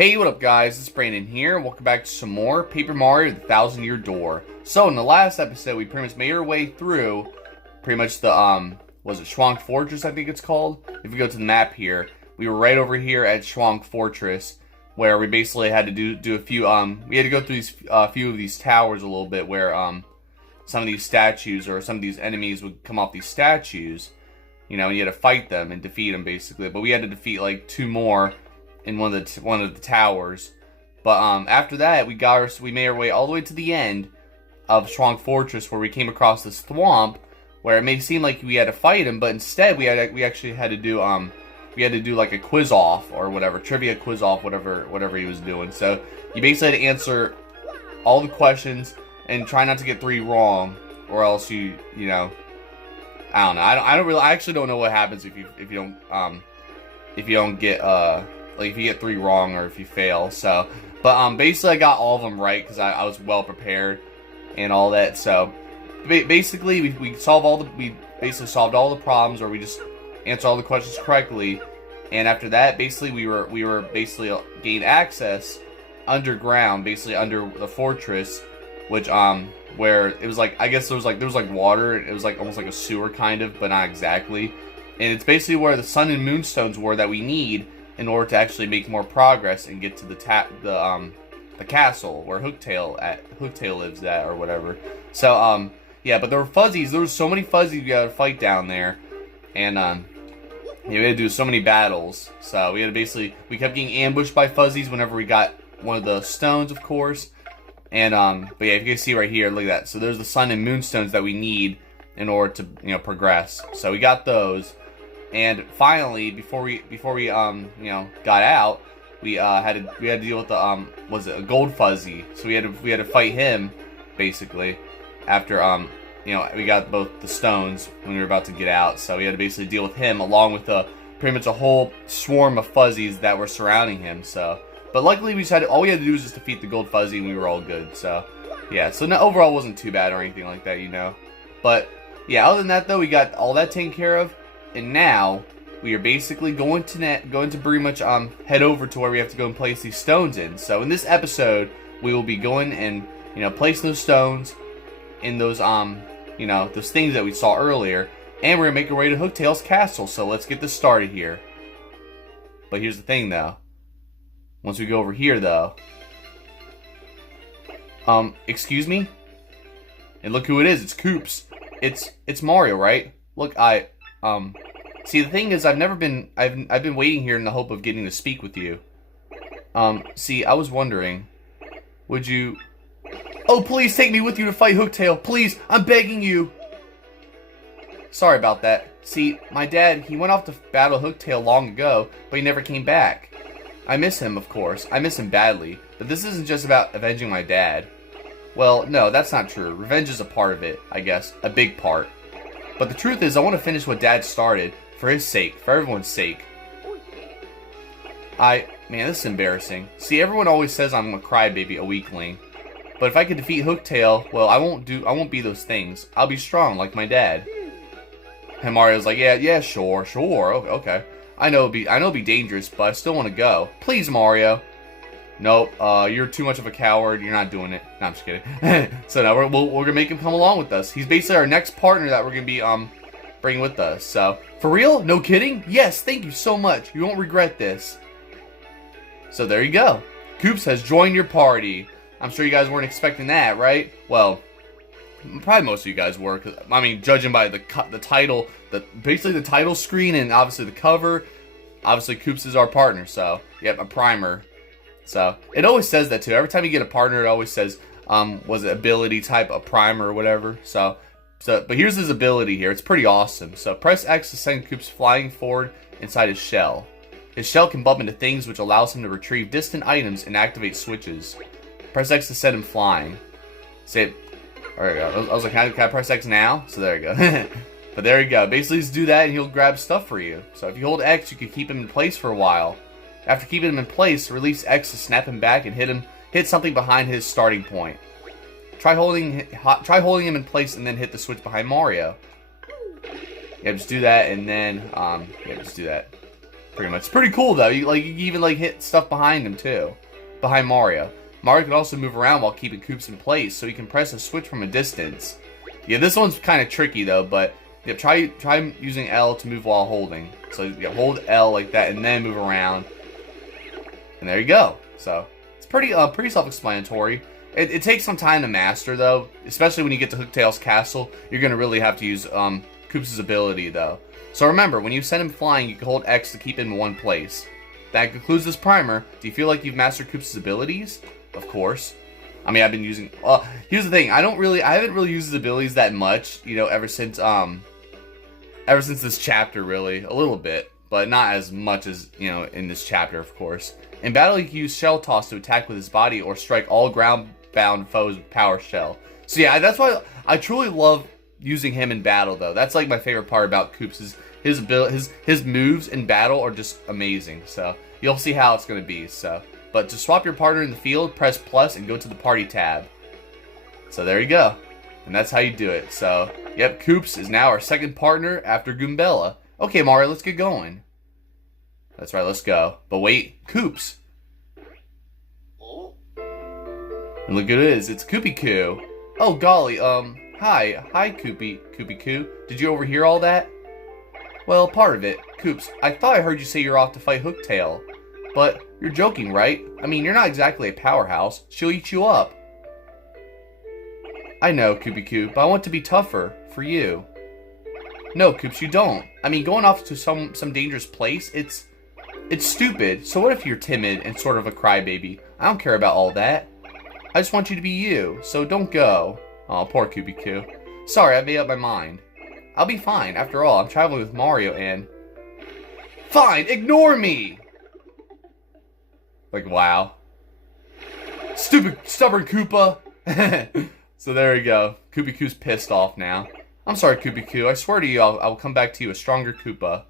Hey, what up guys, it's Brandon here. Welcome back to some more Paper Mario the 1,000-Year Door. So in the last episode, we pretty much made our way through pretty much the, was it Schwank Fortress, I think it's called? If you go to the map here, we were right over here at Schwank Fortress, where we basically had to do a few, we had to go through these, few of these towers a little bit, where, some of these statues, or some of these enemies would come off these statues, you know, and you had to fight them and defeat them, basically. But we had to defeat, like, 2 more in one of the towers. But after that, we made our way all the way to the end of Schwank Fortress, where we came across this swamp where it may seem like we had to fight him, but instead we actually had to do like a quiz off or whatever, trivia quiz off, whatever he was doing. So you basically had to answer all the questions and try not to get 3 wrong, or else you know, I don't know. I actually don't know what happens if you don't get like if you get 3 wrong or if you fail. So, but basically I got all of them right because I was well prepared and all that. So basically we basically solved all the problems, or we just answered all the questions correctly. And after that, basically we were basically gained access underground, basically under the fortress, which where it was like, I guess there was like water. It was like almost like a sewer kind of, but not exactly. And it's basically where the sun and moon stones were that we need in order to actually make more progress and get to the castle where Hooktail lives at, or whatever. So yeah, but there were fuzzies. There were so many fuzzies we had to fight down there, and yeah, we had to do so many battles. So we had to we kept getting ambushed by fuzzies whenever we got one of the stones, of course. And but yeah, if you can see right here, look at that. So there's the sun and moon stones that we need in order to, you know, progress. So we got those. And finally, before we you know, got out, we had to deal with the was it a gold fuzzy? So we had to fight him basically after you know, we got both the stones when we were about to get out. So we had to basically deal with him along with pretty much a whole swarm of fuzzies that were surrounding him. So, but luckily all we had to do was just defeat the gold fuzzy and we were all good. So yeah, so overall wasn't too bad or anything like that, you know. But yeah, other than that though, we got all that taken care of. And now we are basically going to pretty much head over to where we have to go and place these stones in. So in this episode, we will be going and, you know, placing those stones in those you know, those things that we saw earlier, and we're gonna make our way to Hooktail's Castle. So let's get this started here. But here's the thing though. Once we go over here though, excuse me? And look who it is. It's Koops. It's Mario, right? Look, see, the thing is, I've been waiting here in the hope of getting to speak with you. See, I was wondering, would you... Oh, please take me with you to fight Hooktail. Please, I'm begging you. Sorry about that. See, my dad, he went off to battle Hooktail long ago, but he never came back. I miss him, of course. I miss him badly. But this isn't just about avenging my dad. Well, no, that's not true. Revenge is a part of it, I guess. A big part. But the truth is, I want to finish what Dad started, for his sake, for everyone's sake. Man, this is embarrassing. See, everyone always says I'm a crybaby, a weakling. But if I could defeat Hooktail, well, I won't be those things. I'll be strong, like my dad. And Mario's like, yeah, sure, okay. I know it'd be dangerous, but I still want to go. Please, Mario. Nope, you're too much of a coward. You're not doing it. No, I'm just kidding. So now we're gonna make him come along with us. He's basically our next partner that we're gonna be bringing with us. So for real? No kidding? Yes, thank you so much. You won't regret this. So there you go. Koops has joined your party. I'm sure you guys weren't expecting that, right? Well, probably most of you guys were. 'Cause, I mean, judging by the title, basically the title screen and obviously the cover. Obviously, Koops is our partner. So yep, a primer. So, it always says that too. Every time you get a partner, it always says, was it ability type, a primer or whatever. So, but here's his ability here. It's pretty awesome. So, press X to send Koops flying forward inside his shell. His shell can bump into things, which allows him to retrieve distant items and activate switches. Press X to send him flying. There we go. I was like, can I press X now? So, there you go. But there you go. Basically, just do that and he'll grab stuff for you. So, if you hold X, you can keep him in place for a while. After keeping him in place, release X to snap him back and hit something behind his starting point. Try holding him in place and then hit the switch behind Mario. Yeah, just do that and then yeah, just do that. pretty much. It's pretty cool though. You can even like hit stuff behind him too, behind Mario. Mario can also move around while keeping Koops in place, so he can press a switch from a distance. Yeah, this one's kind of tricky though, but yeah, try using L to move while holding. So yeah, hold L like that and then move around. And there you go. So it's pretty self-explanatory. It takes some time to master though, especially when you get to Hooktail's Castle. You're gonna really have to use Koops' ability though. So remember, when you send him flying, you can hold X to keep him in one place. That concludes this primer. Do you feel like you've mastered Koops' abilities? Of course. I mean, I've been using. Here's the thing. I haven't really used his abilities that much. You know, ever since this chapter, really, a little bit, but not as much as in this chapter, of course. In battle, he can use Shell Toss to attack with his body or strike all ground-bound foes with Power Shell. So yeah, that's why I truly love using him in battle, though. That's like my favorite part about Koops is his moves in battle are just amazing. So you'll see how it's gonna be. So, but to swap your partner in the field, press plus and go to the party tab. So there you go, and that's how you do it. So yep, Koops is now our second partner after Goombella. Okay, Mario, let's get going. That's right, let's go. But wait, Koops. And look at it is, it's Koopy Koo. Oh golly, hi Koopy Koo. Did you overhear all that? Well, part of it. Koops, I thought I heard you say you're off to fight Hooktail. But you're joking, right? I mean, you're not exactly a powerhouse. She'll eat you up. I know, Koopy Koo, but I want to be tougher for you. No, Koops, you don't. I mean, going off to some dangerous place, it's stupid. So what if you're timid and sort of a crybaby? I don't care about all that. I just want you to be you, so don't go. Oh, poor Koopy Koo. Sorry, I made up my mind. I'll be fine. After all, I'm traveling with Mario and... Fine, ignore me! Like, wow. Stupid, stubborn Koopa! So there we go. Koopy Koo's pissed off now. I'm sorry, Koopy Koo. I swear to you, I'll come back to you a stronger Koopa.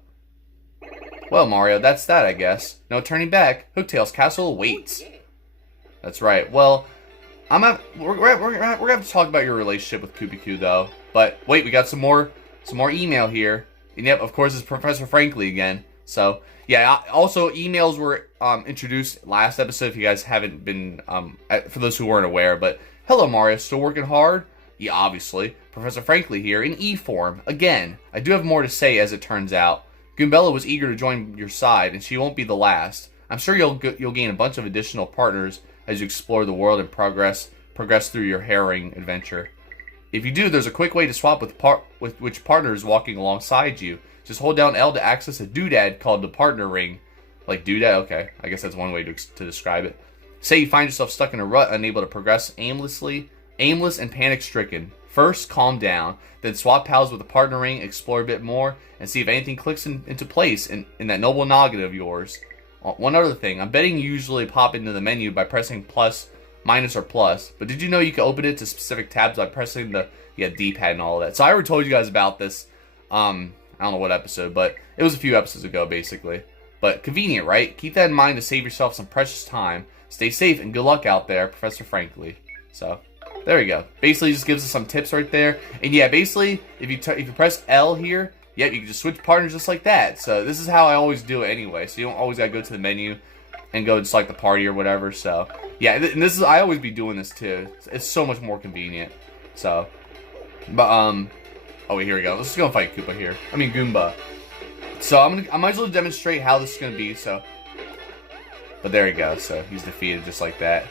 Well, Mario, that's that, I guess. No turning back. Hooktail's Castle awaits. That's right. Well... we're gonna have to talk about your relationship with Koopy Koo though. But wait, we got some more email here. And yep, of course, it's Professor Frankly again. So yeah, also emails were introduced last episode. If you guys haven't been, for those who weren't aware. But hello, Mario, still working hard? Yeah, obviously. Professor Frankly here in E form again. I do have more to say, as it turns out. Goombella was eager to join your side, and she won't be the last. I'm sure you'll gain a bunch of additional partners as you explore the world and progress through your harrowing adventure. If you do, there's a quick way to swap with which partner is walking alongside you. Just hold down L to access a doodad called the partner ring. Like doodad? Okay, I guess that's one way to describe it. Say you find yourself stuck in a rut, unable to progress aimless and panic-stricken. First, calm down. Then swap pals with the partner ring, explore a bit more, and see if anything clicks into place in that noble noggin of yours. One other thing, I'm betting you usually pop into the menu by pressing plus, minus, or plus. But did you know you can open it to specific tabs by pressing the D-pad and all that? So I already told you guys about this. I don't know what episode, but it was a few episodes ago, basically. But convenient, right? Keep that in mind to save yourself some precious time. Stay safe and good luck out there, Professor Frankly. So there we go. Basically, just gives us some tips right there. And yeah, basically, if you press L here. Yep, you can just switch partners just like that. So this is how I always do it anyway. So you don't always gotta go to the menu and go to select the party or whatever. So yeah, and this is, I always be doing this too. It's so much more convenient. So, but oh wait, here we go. Let's just go fight Koopa here. I mean Goomba. So I might as well demonstrate how this is gonna be. So, but there you go. So he's defeated just like that.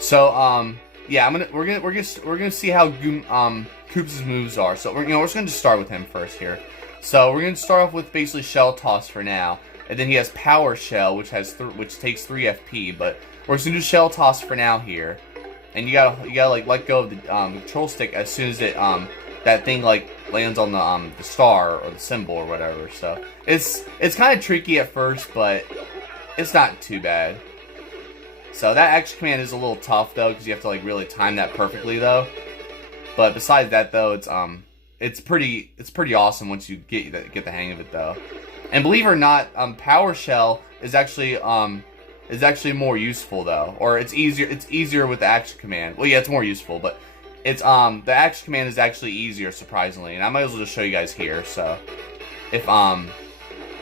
So yeah, we're gonna see how Koops' moves are. So we're just gonna just start with him first here. So we're going to start off with basically Shell Toss for now. And then he has Power Shell, which takes 3 FP. But we're just going to do Shell Toss for now here. And you gotta like let go of the control stick as soon as it that thing like lands on the star or the symbol or whatever. So it's kind of tricky at first, but it's not too bad. So that action command is a little tough though, because you have to like really time that perfectly though. But besides that though, it's pretty awesome once you get the hang of it though. And believe it or not, Power Shell is actually more useful though, or it's easier with the action command. Well, yeah, it's more useful, but it's the action command is actually easier surprisingly, and I might as well just show you guys here. So if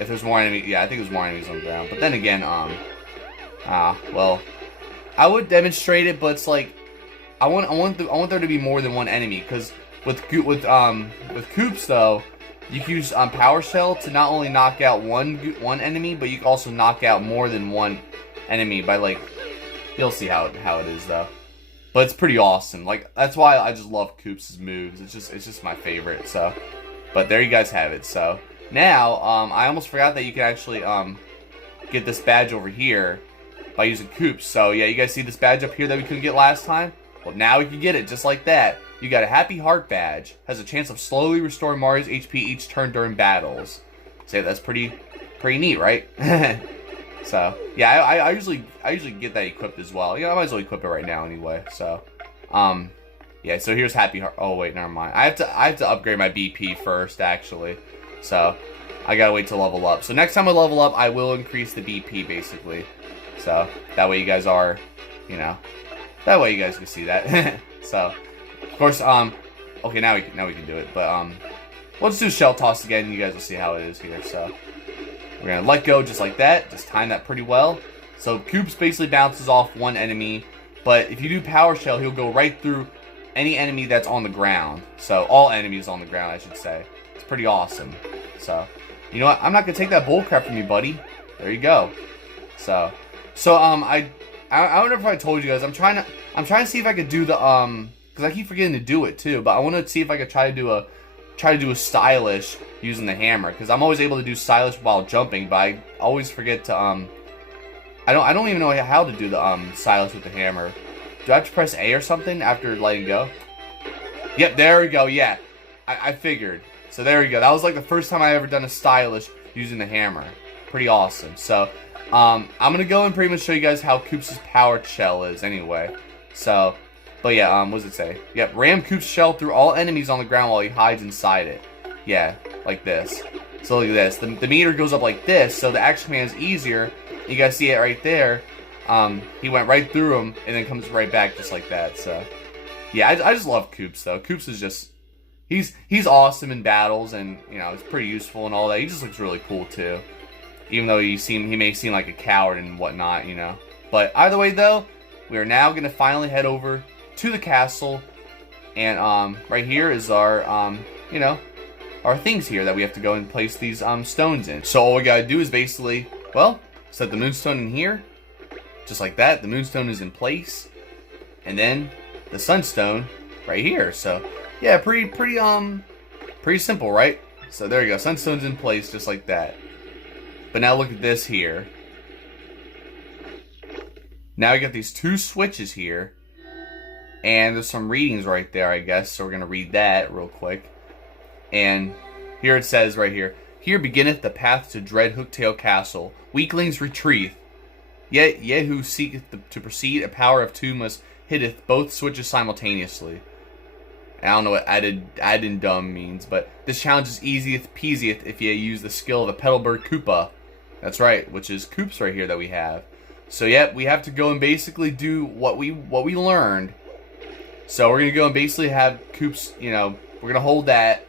If there's more enemies, yeah, I think there's more enemies on the ground. But then again, well, I would demonstrate it, but it's like I want there to be more than one enemy, because with Koops though, you can use Power Shell to not only knock out one enemy, but you can also knock out more than one enemy by like, you'll see how it is though. But it's pretty awesome. Like, that's why I just love Koops' moves. It's just my favorite. So, but there you guys have it. So now, I almost forgot that you can actually get this badge over here by using Koops. So yeah, you guys see this badge up here that we couldn't get last time? Well, now we can get it just like that. You got a Happy Heart badge. Has a chance of slowly restoring Mario's HP each turn during battles. So that's pretty neat, right? So yeah, I usually get that equipped as well. Yeah, I might as well equip it right now anyway. So yeah. So here's Happy Heart. Oh wait, never mind. I have to upgrade my BP first actually. So I gotta wait to level up. So next time I level up, I will increase the BP basically. So that way you guys are, you know, that way you guys can see that. So of course, okay, now we can do it. But let's do Shell Toss again. You guys will see how it is here. So we're gonna let go just like that. Just time that pretty well. So Koops basically bounces off one enemy, but if you do Power Shell, he'll go right through any enemy that's on the ground. So all enemies on the ground, I should say. It's pretty awesome. So you know what? I'm not gonna take that bull crap from you, buddy. There you go. So I don't know if I told you guys. I'm trying to see if I could do the because I keep forgetting to do it too. But I want to see if I could try to do a stylish using the hammer, because I'm always able to do stylish while jumping, but I always forget to I don't even know how to do the stylish with the hammer. Do I have to press A or something after letting go? Yep, there we go. Yeah, I figured. So there we go. That was like the first time I ever done a stylish using the hammer. Pretty awesome. So I'm gonna go and pretty much show you guys how Koops' power shell is anyway. So, but yeah, what does it say? Yep, ram Koops' shell through all enemies on the ground while he hides inside it. Yeah, like this. So look at this. The meter goes up like this, so the action command is easier. You guys see it right there. He went right through him and then comes right back just like that. So yeah, I just love Koops though. Koops is just he's awesome in battles, and you know, it's pretty useful and all that. He just looks really cool too. Even though he may seem like a coward and whatnot, you know. But either way though, we are now gonna finally head over to the castle, and right here is our you know, our things here that we have to go and place these stones in. So all we gotta do is basically, well, set the moonstone in here, just like that. The moonstone is in place, and then the sunstone right here. So yeah, pretty simple, right? So there you go, sunstone's in place just like that. But now look at this here. Now we got these two switches here, and there's some readings right there, I guess. So we're gonna read that real quick. And here it says right here, "Here beginneth the path to dread Hooktail Castle. Weaklings retreat. Yet who seeketh to proceed, a power of two must hitteth both switches simultaneously." I don't know what addendum means, but this challenge is easiest peasiest if you use the skill of a Petalburg Koopa. That's right, which is Koops right here that we have. So yeah, we have to go and basically do what we learned. So we're gonna go and basically have Koops, you know, we're gonna hold that,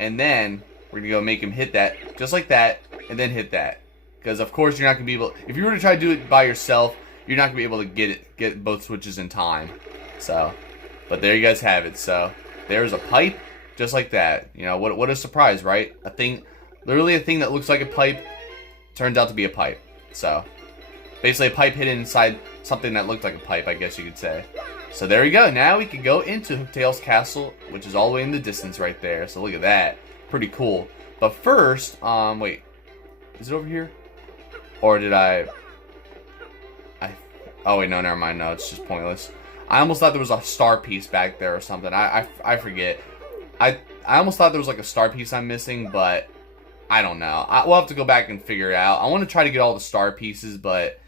and then we're gonna go make him hit that just like that, and then hit that. Because of course you're not gonna be able. If you were to try to do it by yourself, you're not gonna be able to get both switches in time. So, but there you guys have it. So there's a pipe just like that. You know what a surprise, right? A thing, literally a thing that looks like a pipe turns out to be a pipe. So basically a pipe hidden inside something that looked like a pipe, I guess you could say. So there we go. Now we can go into Hooktail's Castle, which is all the way in the distance right there. So look at that. Pretty cool. But first, wait. Is it over here? Or did I... Oh wait, no, never mind. No, it's just pointless. I almost thought there was a star piece back there or something. I forget. I almost thought there was like a star piece I'm missing, but I don't know. We'll have to go back and figure it out. I want to try to get all the star pieces, but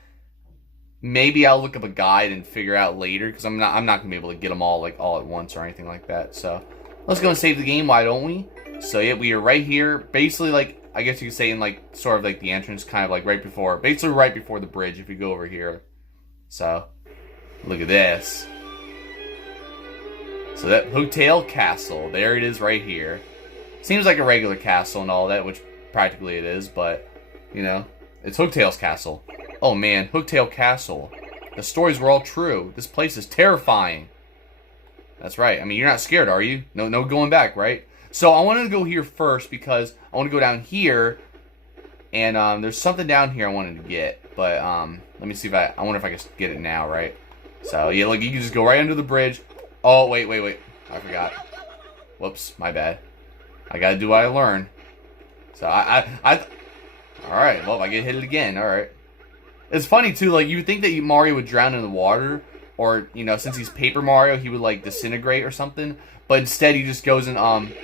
maybe I'll look up a guide and figure out later, because I'm not gonna be able to get them all all at once or anything like that. So let's go and save the game. Why don't we? So yeah, we are right here, basically like, I guess you could say in like sort of like the entrance, kind of like basically right before the bridge if you go over here. So look at this. So that Hooktail Castle, there it is right here. Seems like a regular castle and all that, which practically it is, but, you know, it's Hooktail's Castle. Oh man, Hooktail Castle. The stories were all true. This place is terrifying. That's right. I mean, you're not scared, are you? No going back, right? So I wanted to go here first because I want to go down here, and there's something down here I wanted to get, but let me see if I wonder if I can get it now, right? So yeah, look, you can just go right under the bridge. Oh wait, I forgot. Whoops, my bad. I gotta do what I learn. So all right. Well, I get hit again. All right. It's funny too. Like you would think that Mario would drown in the water, or you know, since he's Paper Mario, he would like disintegrate or something. But instead, he just goes and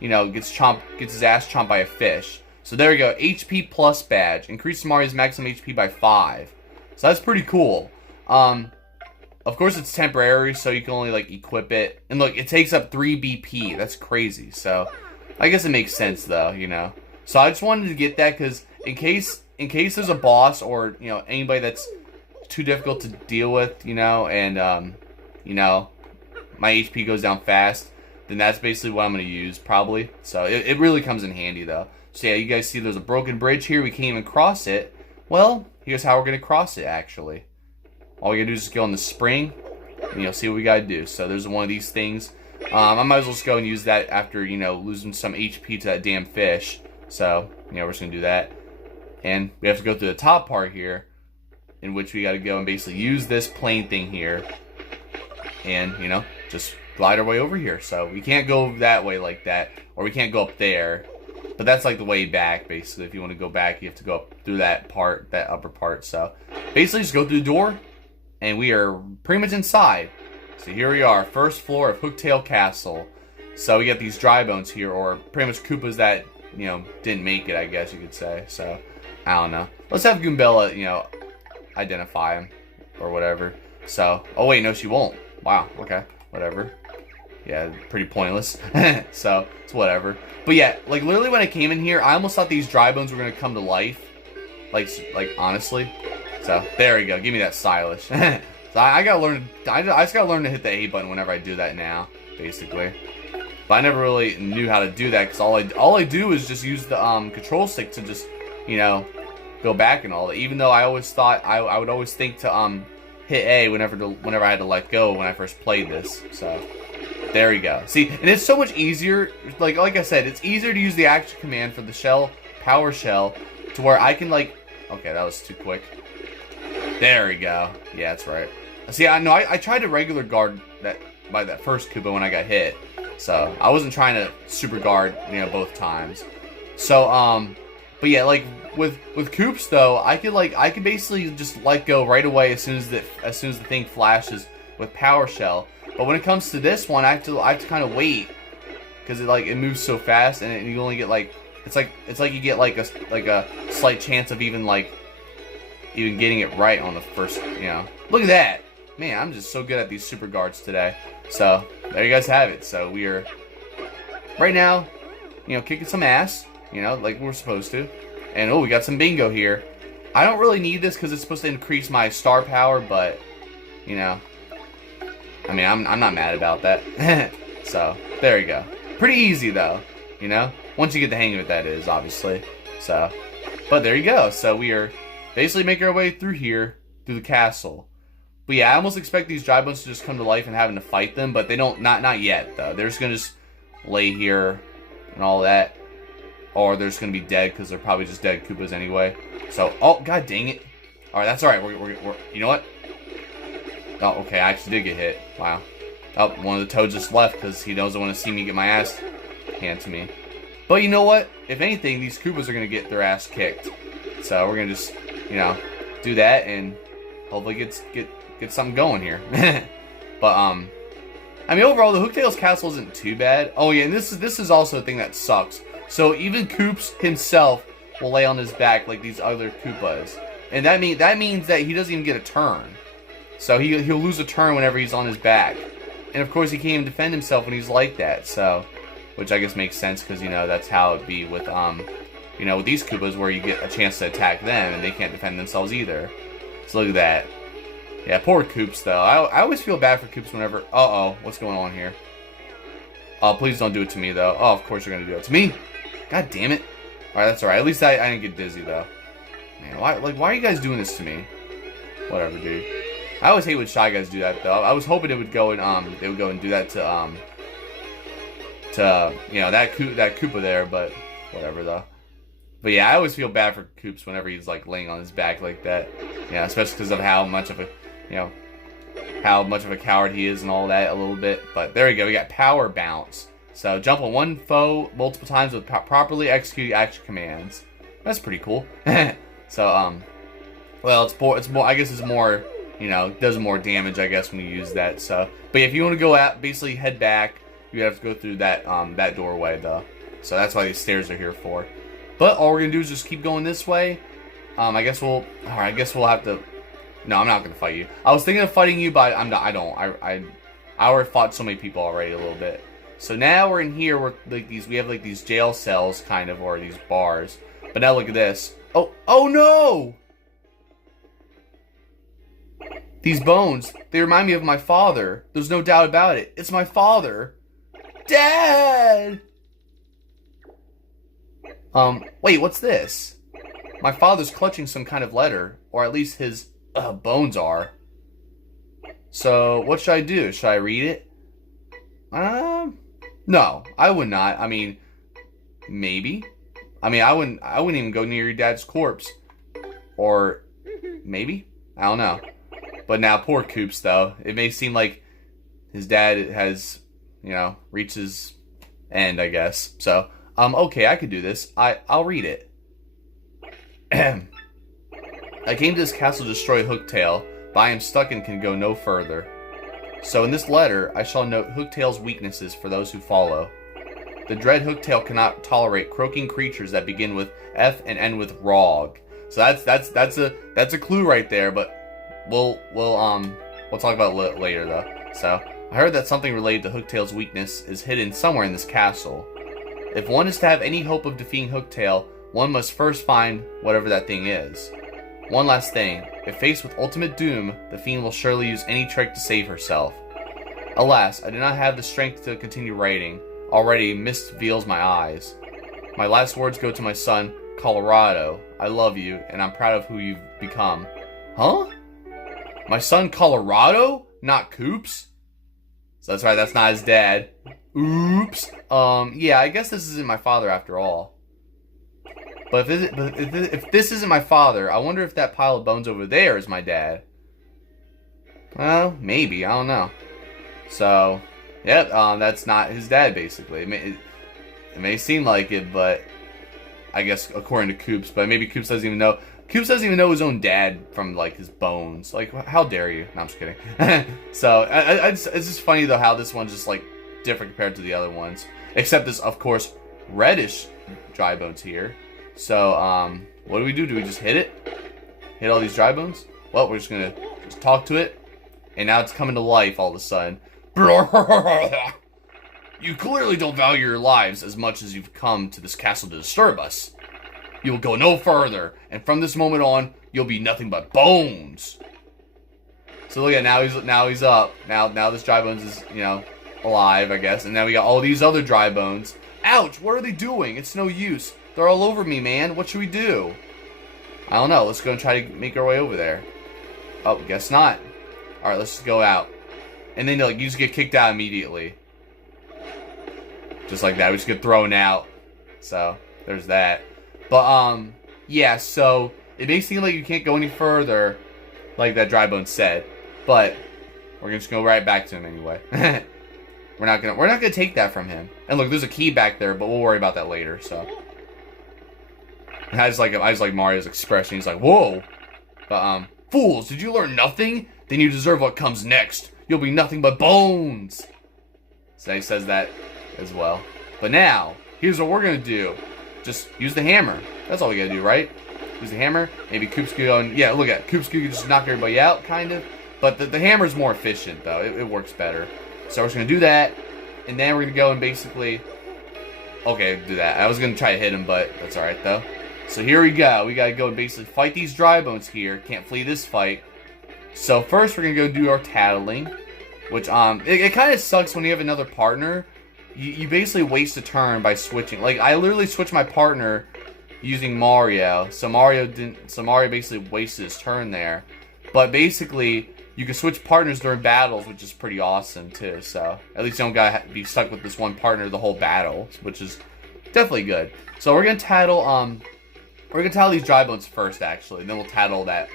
you know, gets his ass chomped by a fish. So there we go. HP plus badge increases Mario's maximum HP by 5. So that's pretty cool. Of course, it's temporary, so you can only like equip it. And look, it takes up 3 BP. That's crazy. So I guess it makes sense though, you know. So I just wanted to get that because in case there's a boss or you know anybody that's too difficult to deal with, you know, and you know my HP goes down fast, then that's basically what I'm gonna use probably. So it really comes in handy though. So yeah, you guys see there's a broken bridge here. We can't even cross it. Well, here's how we're gonna cross it actually. All we gotta do is just go on the spring, and you'll see what we gotta do. So there's one of these things. I might as well just go and use that after, you know, losing some HP to that damn fish. So, you know, we're just gonna do that. And we have to go through the top part here, in which we gotta go and basically use this plane thing here. And, you know, just glide our way over here. So we can't go that way like that, or we can't go up there. But that's like the way back, basically. If you want to go back, you have to go up through that part, that upper part. So basically just go through the door, and we are pretty much inside. So here we are, first floor of Hooktail Castle. So we got these dry bones here, or pretty much Koopas that, you know, didn't make it, I guess you could say. So, I don't know. Let's have Goombella, you know, identify him, or whatever. So, oh wait, no she won't. Wow, okay, whatever. Yeah, pretty pointless. So, it's whatever. But yeah, like literally when I came in here, I almost thought these dry bones were going to come to life. Like honestly. So, there we go. Give me that stylish. So I gotta learn. I just gotta learn to hit the A button whenever I do that now, basically. But I never really knew how to do that because all I do is just use the control stick to just, you know, go back and all that. Even though I always thought I would always think to hit A whenever I had to let go when I first played this. So there we go. See, and it's so much easier. Like I said, it's easier to use the action command for the shell, power shell, to where I can like. Okay, that was too quick. There we go. Yeah, that's right. See, I tried to regular guard by that first Koopa when I got hit. So, I wasn't trying to super guard, you know, both times. So, but yeah, like, with Koops, though, I could basically just let go right away as soon as the thing flashes with Power Shell. But when it comes to this one, I have to kind of wait. Because it moves so fast, and you only get, like, it's like you get, like a slight chance of even getting it right on the first, you know. Look at that. Man, I'm just so good at these super guards today. So, there you guys have it. So, we are, right now, you know, kicking some ass, you know, like we're supposed to. And, oh, we got some bingo here. I don't really need this because it's supposed to increase my star power, but, you know, I mean, I'm not mad about that. So, there you go. Pretty easy, though, you know. Once you get the hang of it, that is, obviously. So, but there you go. So, we are basically making our way through here, through the castle. But yeah, I almost expect these dry bones to just come to life and having to fight them, but they don't, not yet, though. They're just going to just lay here and all that. Or they're just going to be dead, because they're probably just dead Koopas anyway. So, oh, god dang it. Alright, that's alright. We're, you know what? Oh, okay, I actually did get hit. Wow. Oh, one of the toads just left, because he doesn't want to see me get my ass handed to me. But you know what? If anything, these Koopas are going to get their ass kicked. So, we're going to just, you know, do that, and hopefully get something going here. But I mean, overall, the Hooktail's Castle isn't too bad. Oh yeah, and this is also a thing that sucks. So even Koops himself will lay on his back like these other Koopas, and that means that he doesn't even get a turn. So he'll lose a turn whenever he's on his back, and of course he can't even defend himself when he's like that. So, which I guess makes sense because you know that's how it'd be with you know, with these Koopas where you get a chance to attack them and they can't defend themselves either. So look at that. Yeah, poor Koops, though. I always feel bad for Koops whenever... Uh-oh, what's going on here? Oh, please don't do it to me, though. Oh, of course you're going to do it to me. God damn it. Alright, that's alright. At least I didn't get dizzy, though. Man, why are you guys doing this to me? Whatever, dude. I always hate when Shy Guys do that, though. I was hoping it would go and, they would go and do that to, you know, that Koopa there, but whatever, though. But yeah, I always feel bad for Koops whenever he's, like, laying on his back like that. Yeah, especially because of how much of a, you know, how much of a coward he is and all that a little bit. But there we go. We got Power Bounce. So jump on one foe multiple times with properly executed action commands. That's pretty cool. So, well, it's more, I guess it's more, you know, does more damage, I guess, when you use that. So, but if you want to go out, basically head back, you have to go through that, that doorway, though. So that's why these stairs are here for. But all we're gonna do is just keep going this way. I guess we'll have to. No, I'm not gonna fight you. I was thinking of fighting you, but I'm not. I already fought so many people already a little bit. So now we're in here. We're like these. We have like these jail cells, kind of, or these bars. But now look at this. Oh no! These bones, they remind me of my father. There's no doubt about it. It's my father. Dad! Wait, what's this? My father's clutching some kind of letter, or at least his bones are. So, what should I do? Should I read it? No, I would not. I mean, maybe. I mean, I wouldn't even go near your dad's corpse. Or, maybe? I don't know. But now, poor Koops, though. It may seem like his dad has, you know, reached his end, I guess. So, okay, I could do this. I'll read it. I came to this castle to destroy Hooktail, but I am stuck and can go no further. So in this letter, I shall note Hooktail's weaknesses for those who follow. The dread Hooktail cannot tolerate croaking creatures that begin with F and end with ROG. So that's a clue right there, but we'll talk about it later though. So I heard that something related to Hooktail's weakness is hidden somewhere in this castle. If one is to have any hope of defeating Hooktail, one must first find whatever that thing is. One last thing, if faced with ultimate doom, the fiend will surely use any trick to save herself. Alas, I do not have the strength to continue writing. Already mist veils my eyes. My last words go to my son, Colorado. I love you, and I'm proud of who you've become. Huh? My son Colorado? Not Koops? So that's right, that's not his dad. Oops. Yeah, I guess this isn't my father after all. But if this isn't my father, I wonder if that pile of bones over there is my dad. Well, maybe. I don't know. So, yep, that's not his dad, basically. It may seem like it, but I guess according to Koops, but maybe Koops doesn't even know. Koops doesn't even know his own dad from, like, his bones. Like, how dare you? No, I'm just kidding. So, it's just funny, though, how this one's just, like, different compared to the other ones. Except this, of course, reddish dry bones here. So, what do? Do we just hit it? Hit all these dry bones? Well, we're just gonna just talk to it. And now it's coming to life all of a sudden. You clearly don't value your lives as much as you've come to this castle to disturb us. You will go no further, and from this moment on, you'll be nothing but bones. So look at now he's up. Now this dry bones is, you know, alive, I guess. And now we got all these other dry bones. Ouch! What are they doing? It's no use. They're all over me, man. What should we do? I don't know. Let's go and try to make our way over there. Oh, guess not. Alright, let's just go out. And then, like, you just get kicked out immediately. Just like that. We just get thrown out. So, there's that. But, yeah, so, it may seem like you can't go any further, like that dry bone said. But, we're just gonna go right back to him anyway. We're not gonna take that from him. And look, there's a key back there, but we'll worry about that later, so. I just like Mario's expression. He's like, whoa. But, fools, did you learn nothing? Then you deserve what comes next. You'll be nothing but bones. So he says that as well. But now, here's what we're going to do. Just use the hammer. That's all we got to do, right? Use the hammer. Maybe Koops could go and, yeah, look at it. Koops could just knock everybody out, kind of. But the hammer's more efficient, though. It works better. So we're just going to do that. And then we're going to go and basically... Okay, do that. I was going to try to hit him, but that's alright, though. So here we go. We gotta go and basically fight these dry bones here. Can't flee this fight. So first we're gonna go do our tattling. Which, it kind of sucks when you have another partner. You basically waste a turn by switching. Like, I literally switched my partner using Mario. So Mario basically wasted his turn there. But basically, you can switch partners during battles, which is pretty awesome too. So at least you don't gotta be stuck with this one partner the whole battle, which is definitely good. So we're gonna tattle these dry bones first, actually. Then we'll tattle that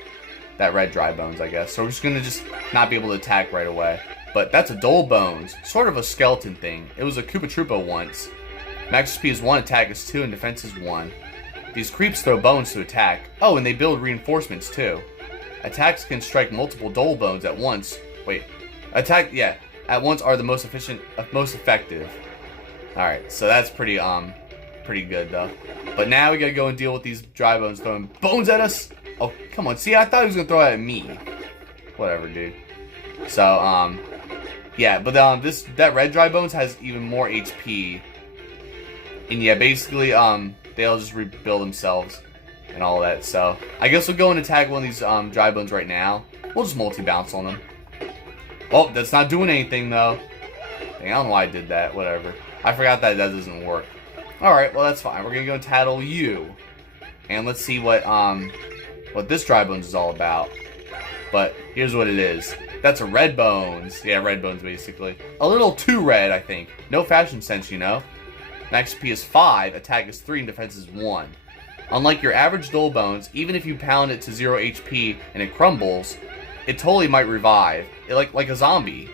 red dry bones, I guess. So we're just gonna not be able to attack right away. But that's a dull bones, sort of a skeleton thing. It was a Koopa Troopa once. Max HP is 1, attack is 2, and defense is 1. These creeps throw bones to attack. Oh, and they build reinforcements too. Attacks can strike multiple dull bones at once. Wait, at once are the most effective. All right, so that's pretty good though. But now we gotta go and deal with these dry bones throwing bones at us. Oh, come on. See, I thought he was gonna throw it at me. Whatever, dude. So, yeah, but that red dry bones has even more HP. And yeah, basically, they'll just rebuild themselves and all that. So, I guess we'll go and attack one of these dry bones right now. We'll just multi-bounce on them. Oh, that's not doing anything though. Dang, I don't know why I did that. Whatever. I forgot that doesn't work. Alright, well that's fine. We're gonna go tattle you. And let's see what this dry bones is all about. But here's what it is. That's a red bones. Yeah, red bones basically. A little too red, I think. No fashion sense, you know. Max HP is 5, attack is 3, and defense is 1. Unlike your average dull bones, even if you pound it to 0 HP and it crumbles, it totally might revive. Like a zombie.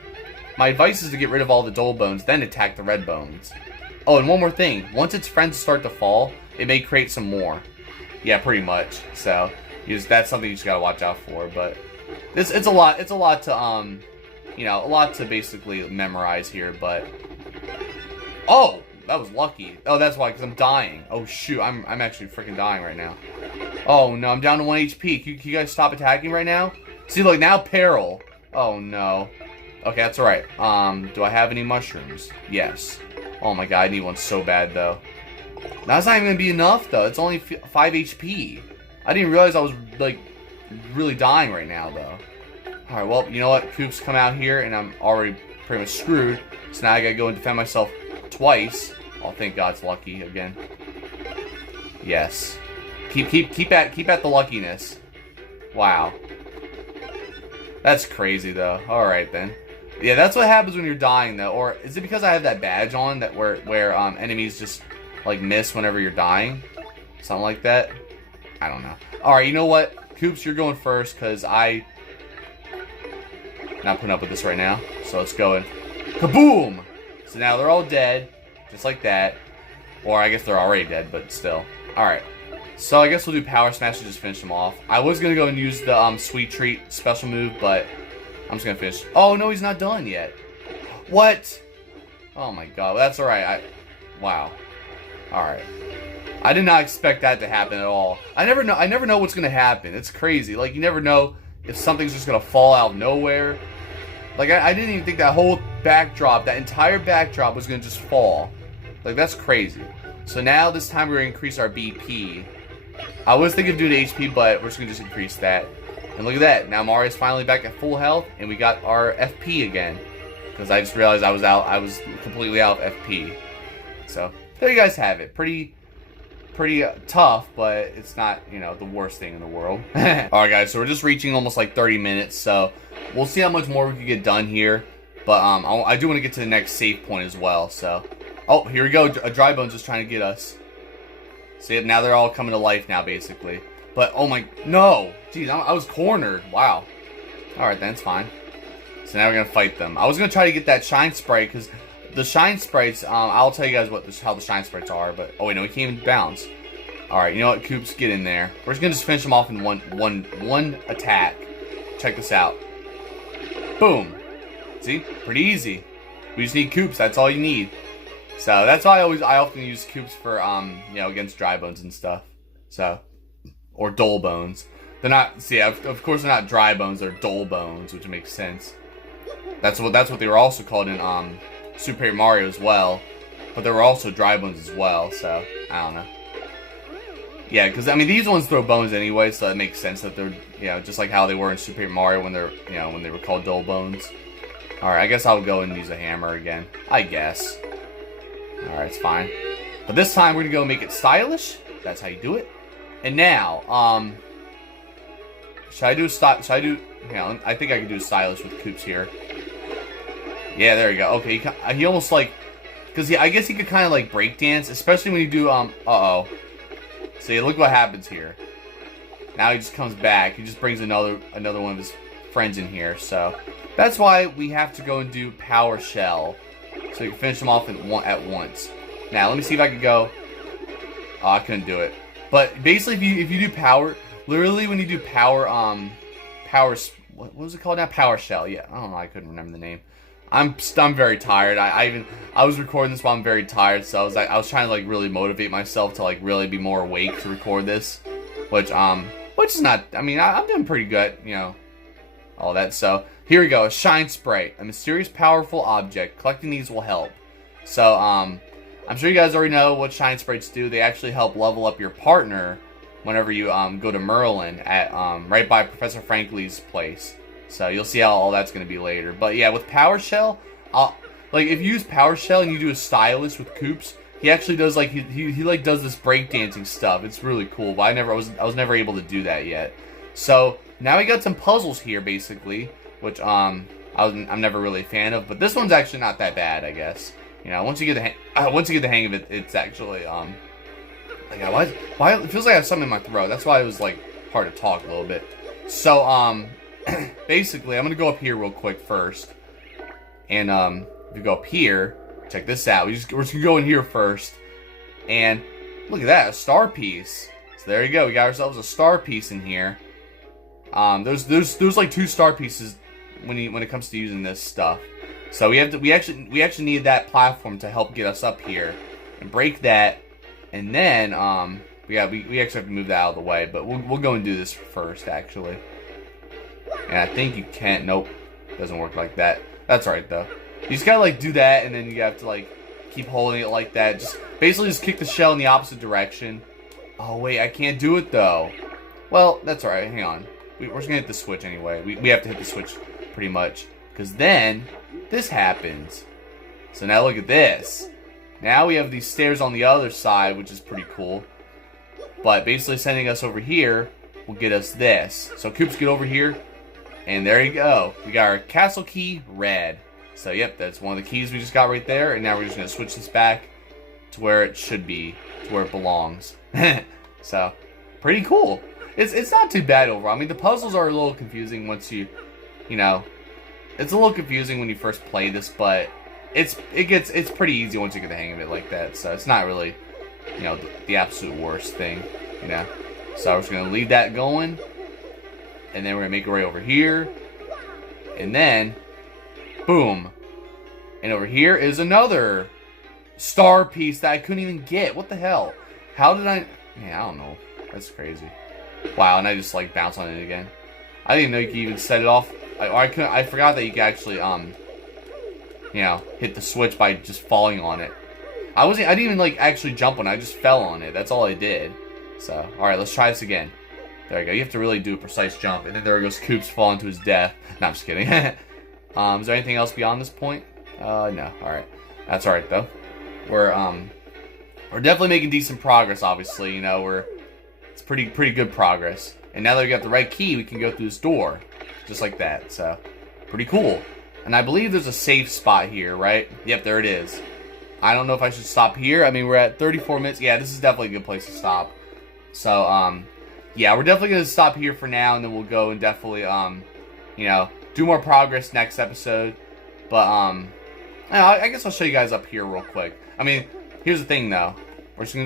My advice is to get rid of all the dull bones, then attack the red bones. Oh, and one more thing. Once its friends start to fall, it may create some more. Yeah, pretty much. So, that's something you just gotta watch out for. But it's a lot to you know, a lot to basically memorize here. But oh, that was lucky. Oh, that's why, because I'm dying. Oh shoot, I'm actually freaking dying right now. Oh no, I'm down to 1 HP. Can you guys stop attacking right now? See, look, now peril. Oh no. Okay, that's alright. Do I have any mushrooms? Yes. Oh my god, I need one so bad though. That's not even gonna be enough though. It's only 5 HP. I didn't realize I was like really dying right now though. Alright, well, you know what? Koops come out here and I'm already pretty much screwed. So now I gotta go and defend myself twice. Oh, thank God it's lucky again. Yes. Keep at the luckiness. Wow. That's crazy though. Alright then. Yeah, that's what happens when you're dying though. Or is it because I have that badge on that where enemies just like miss whenever you're dying? Something like that? I don't know. Alright, you know what? Koops, you're going first because I'm not putting up with this right now. So let's go in. Kaboom! So now they're all dead. Just like that. Or I guess they're already dead, but still. Alright. So I guess we'll do Power Smash to just finish them off. I was going to go and use the Sweet Treat special move, but I'm just going to finish. Oh, no, he's not done yet. What? Oh my god. Well, that's alright. Wow. Alright. I did not expect that to happen at all. I never know what's going to happen. It's crazy. Like, you never know if something's just going to fall out of nowhere. Like, I didn't even think that whole backdrop, that entire backdrop was going to just fall. Like, that's crazy. So now, this time, we're going to increase our BP. I was thinking of doing HP, but we're just going to just increase that. And look at that. Now Mario's finally back at full health, and we got our FP again. Because I just realized I was completely out of FP. So, there you guys have it. Pretty tough, but it's not, you know, the worst thing in the world. Alright guys, so we're just reaching almost like 30 minutes, so we'll see how much more we can get done here. But I do want to get to the next save point as well, so. Oh, here we go. A dry bone's just trying to get us. See, now they're all coming to life now, basically. But, oh my, no! Jeez, I was cornered. Wow. Alright, then, it's fine. So now we're going to fight them. I was going to try to get that Shine Sprite, because the Shine Sprites, I'll tell you guys how the Shine Sprites are, but, oh wait, no, we can't even bounce. Alright, you know what, Koops, get in there. We're just going to just finish them off in one attack. Check this out. Boom. See? Pretty easy. We just need Koops, that's all you need. So, that's why I often use Koops for, you know, against dry bones and stuff. So, or dull bones. They're not, see, of course they're not dry bones, they're dull bones, which makes sense. That's what they were also called in, Super Paper Mario as well. But there were also dry bones as well, so, I don't know. Yeah, because, I mean, these ones throw bones anyway, so it makes sense that they're, you know, just like how they were in Super Paper Mario when they're, you know, when they were called dull bones. Alright, I guess I'll go and use a hammer again. I guess. Alright, it's fine. But this time, we're gonna go make it stylish. That's how you do it. And now, should I do hang on, I think I can do a stylish with Koops here. Yeah, there you go. Okay, he almost like, because I guess he could kind of like breakdance, especially when you do, uh-oh. See, look what happens here. Now he just comes back. He just brings another one of his friends in here. So that's why we have to go and do Power Shell, so we can finish them off at once. Now let me see if I can go. Oh, I couldn't do it. But basically, if you do power, literally when you do power, what was it called now? Power Shell. Yeah, I don't know. I couldn't remember the name. I'm very tired. I was recording this while I'm very tired, so I was trying to like really motivate myself to like really be more awake to record this, which is not. I mean, I'm doing pretty good, you know, all that. So here we go. A Shine Sprite, a mysterious, powerful object. Collecting these will help. So I'm sure you guys already know what Shine Sprites do. They actually help level up your partner whenever you go to Merlin at right by Professor Frankly's place. So you'll see how all that's going to be later. But yeah, with Power Shell, like if you use Power Shell and you do a stylist with Koops, he actually does like he like does this breakdancing stuff. It's really cool. But I was never able to do that yet. So now we got some puzzles here basically, which I'm never really a fan of. But this one's actually not that bad, I guess. You know, once you get the hang of it, it's actually like why it feels like I have something in my throat. That's why it was like hard to talk a little bit. So basically, I'm gonna go up here real quick first, and if you go up here, check this out. We're just gonna go in here first, and look at that, a star piece. So there you go. We got ourselves a star piece in here. There's like 2 star pieces when it comes to using this stuff. So we actually need that platform to help get us up here and break that, and then we actually have to move that out of the way. But we'll go and do this first actually. And I think you can't. Nope, doesn't work like that. That's alright though. You just gotta like do that, and then you have to like keep holding it like that. Basically just kick the shell in the opposite direction. Oh wait, I can't do it though. Well, that's alright. Hang on. We're just gonna hit the switch anyway. We have to hit the switch pretty much, because then this happens. So now look at this. Now we have these stairs on the other side, which is pretty cool. But basically sending us over here will get us this. So Koops, get over here. And there you go. We got our castle key red. So yep, that's one of the keys we just got right there. And now we're just going to switch this back to where it should be, to where it belongs. So, pretty cool. It's not too bad overall. I mean, the puzzles are a little confusing once you know, it's a little confusing when you first play this, but it's pretty easy once you get the hang of it like that. So it's not really, you know, the absolute worst thing, you know. So we're just going to leave that going. And then we're going to make our way over here. And then, boom. And over here is another star piece that I couldn't even get. What the hell? How did I... Yeah, I don't know. That's crazy. Wow, and I just, like, bounce on it again. I didn't know you could even set it off. I forgot that you could actually, you know, hit the switch by just falling on it. I didn't even, like, actually jump on it. I just fell on it. That's all I did. So, alright, let's try this again. There we go. You have to really do a precise jump. And then there goes Koops falling to his death. No, I'm just kidding. Is there anything else beyond this point? No. Alright. That's alright, though. We're definitely making decent progress, obviously. You know, it's pretty good progress. And now that we got the right key, we can go through this door. Just like that. So, pretty cool. And I believe there's a safe spot here, right? Yep, there it is. I don't know if I should stop here. I mean, we're at 34 minutes. Yeah, this is definitely a good place to stop. So, yeah, we're definitely going to stop here for now, and then we'll go and definitely, you know, do more progress next episode. But, I guess I'll show you guys up here real quick. I mean, here's the thing, though. We're just going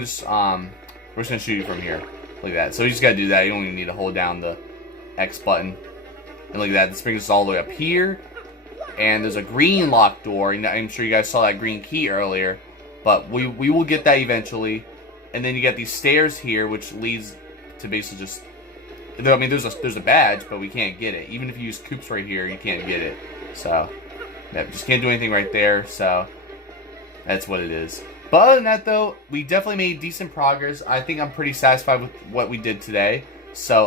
to shoot you from here. Look at that. So you just got to do that. You don't even need to hold down the X button. And look at that. This brings us all the way up here. And there's a green locked door. I'm sure you guys saw that green key earlier. But we will get that eventually. And then you get these stairs here, which leads to basically just... I mean, there's a badge, but we can't get it. Even if you use Koops right here, you can't get it. So, yeah, just can't do anything right there. So, that's what it is. But other than that, though, we definitely made decent progress. I think I'm pretty satisfied with what we did today. So,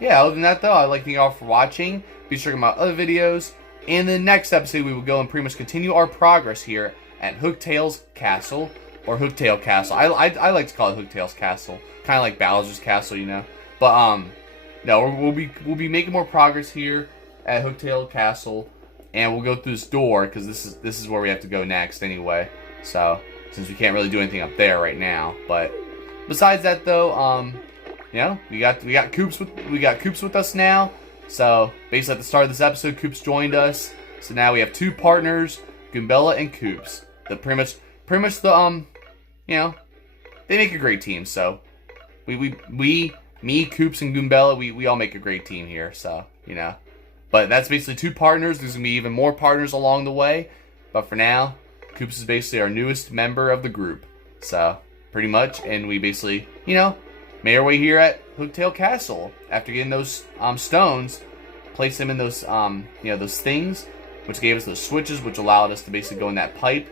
yeah, other than that, though, I'd like to thank you all for watching. Be sure to check out my other videos. In the next episode, we will go and pretty much continue our progress here at Hooktail Castle. or Hooktail Castle. I like to call it Hooktail's Castle, kind of like Bowser's Castle, you know. But no, we'll be making more progress here at Hooktail Castle, and we'll go through this door because this is where we have to go next anyway. So since we can't really do anything up there right now, but besides that though, you know, we got Koops with us now. So basically at the start of this episode, Koops joined us. So now we have two partners, Goombella and Koops. The pretty much the you know, they make a great team. So me, Koops, and Goombella, we all make a great team here. So you know, but that's basically two partners. There's gonna be even more partners along the way. But for now, Koops is basically our newest member of the group. So pretty much, and we basically, you know, made our way here at Hooktail Castle after getting those stones, placed them in those you know, those things, which gave us those switches, which allowed us to basically go in that pipe,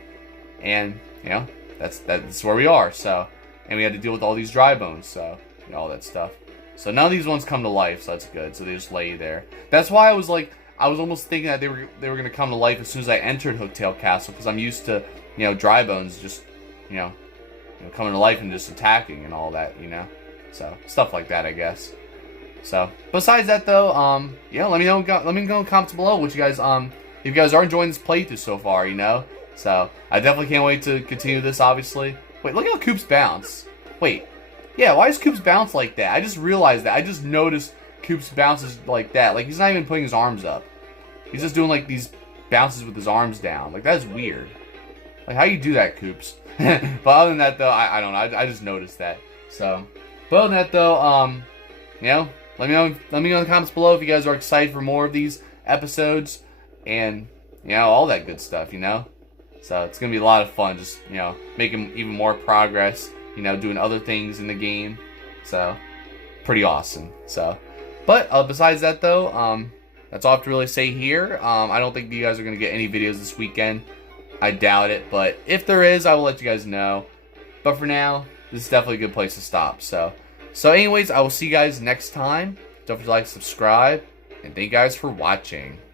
and you know, that's where we are. So, and we had to deal with all these dry bones, so you know, all that stuff. So none of these ones come to life, so that's good. So they just lay there. That's why I was almost thinking that they were gonna come to life as soon as I entered Hooktail Castle, because I'm used to, you know, dry bones just, you know, coming to life and just attacking and all that, you know. So stuff like that, I guess. So besides that though, yeah, let me know in the comments below what you guys if you guys are enjoying this playthrough so far, you know. So I definitely can't wait to continue this, obviously. Wait, look how Koops bounce. Wait, yeah, why does Koops bounce like that? I just realized that. I just noticed Koops bounces like that. Like he's not even putting his arms up. He's just doing like these bounces with his arms down. Like that is weird. Like how you do that, Koops? But other than that though, I don't know. I just noticed that. So, but other than that though, you know, let me know in the comments below if you guys are excited for more of these episodes, and you know, all that good stuff, you know. So it's gonna be a lot of fun, just, you know, making even more progress, you know, doing other things in the game. So pretty awesome. So, but besides that though, that's all I have to really say here. I don't think you guys are gonna get any videos this weekend. I doubt it, but if there is, I will let you guys know. But for now, this is definitely a good place to stop. So anyways, I will see you guys next time. Don't forget to like, subscribe, and thank you guys for watching.